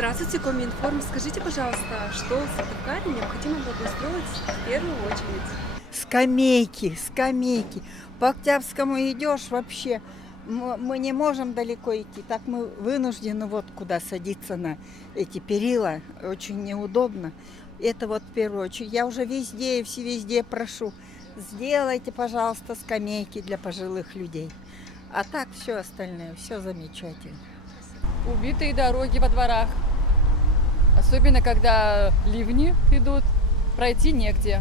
Здравствуйте, Коминформ. Скажите, пожалуйста, что в Сыктывкаре необходимо благоустроить в первую очередь? Скамейки, скамейки. По Октябрьскому идешь вообще. Мы не можем далеко идти. Так мы вынуждены вот куда садиться на эти перила. Очень неудобно. Это вот в первую очередь. Я уже везде, везде прошу. Сделайте, пожалуйста, скамейки для пожилых людей. А так все остальное, все замечательно. Убитые дороги во дворах. Особенно, когда ливни идут, пройти негде.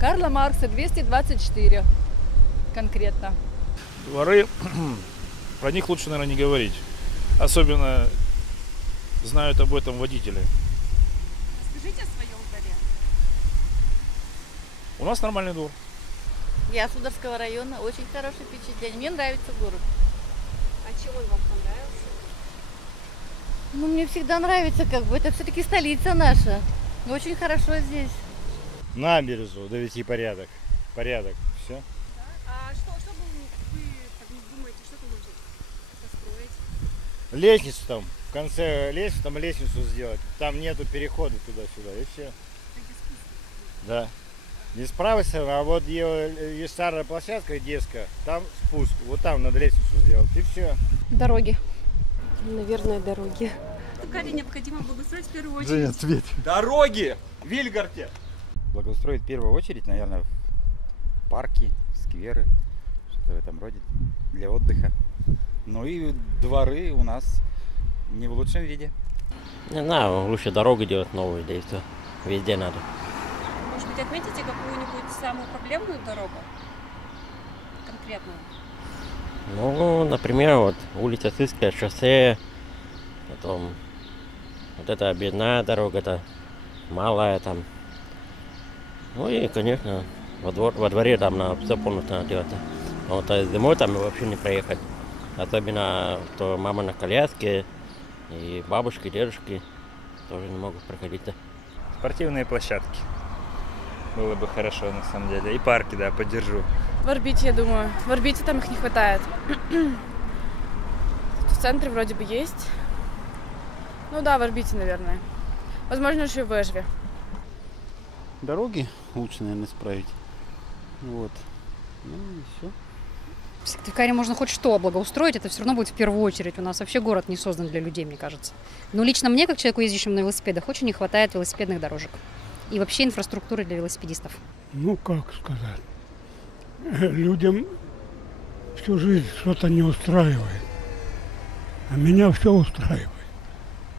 Карла Маркса, 224 конкретно. Дворы, про них лучше, наверное, не говорить. Особенно знают об этом водители. Расскажите о своем дворе. У нас нормальный двор. Я Сударского района, очень хорошее впечатление. Мне нравится город. А чем он вам понравился? Ну, мне всегда нравится, это все-таки столица наша. Очень хорошо здесь. Набережную довести порядок. Порядок. Все. Да? А что вы думаете, что там можно построить? Лестницу там. В конце лестницы там лестницу сделать. Там нету перехода туда-сюда. И все. Да. Не с правой стороны, а вот есть старая площадка детская, там спуск. Вот там надо лестницу сделать. И все. Дороги. Наверное, дороги. В Сыктывкаре необходимо благоустроить в первую очередь. Женя, ответь. Дороги! В Вильгарте! Благоустроить в первую очередь, наверное, парки, скверы, что-то в этом роде, для отдыха. Ну и дворы у нас не в лучшем виде. Не знаю, лучше дорогу делать новую, да и все. Везде надо. Может быть, отметите какую-нибудь самую проблемную дорогу? Конкретную? Ну, например, вот улица Сысское шоссе, потом вот эта объездная дорога, это малая там. Ну и, конечно, во дворе там на все полностью надо делать. А вот зимой там вообще не проехать. Особенно, что мама на коляске, и бабушки, дедушки тоже не могут проходить. Спортивные площадки. Было бы хорошо, на самом деле. И парки, да, поддержу. В Орбите, я думаю. В Орбите там их не хватает. В центре вроде бы есть. Ну да, в Орбите, наверное. Возможно, еще и в Эжве. Дороги лучше, наверное, исправить. Вот. Ну и все. В Сыктывкаре можно хоть что благоустроить, это все равно будет в первую очередь. У нас вообще город не создан для людей, мне кажется. Но лично мне, как человеку, ездящему на велосипедах, очень не хватает велосипедных дорожек. И вообще инфраструктуры для велосипедистов. Ну, как сказать. Людям всю жизнь что-то не устраивает. А меня все устраивает.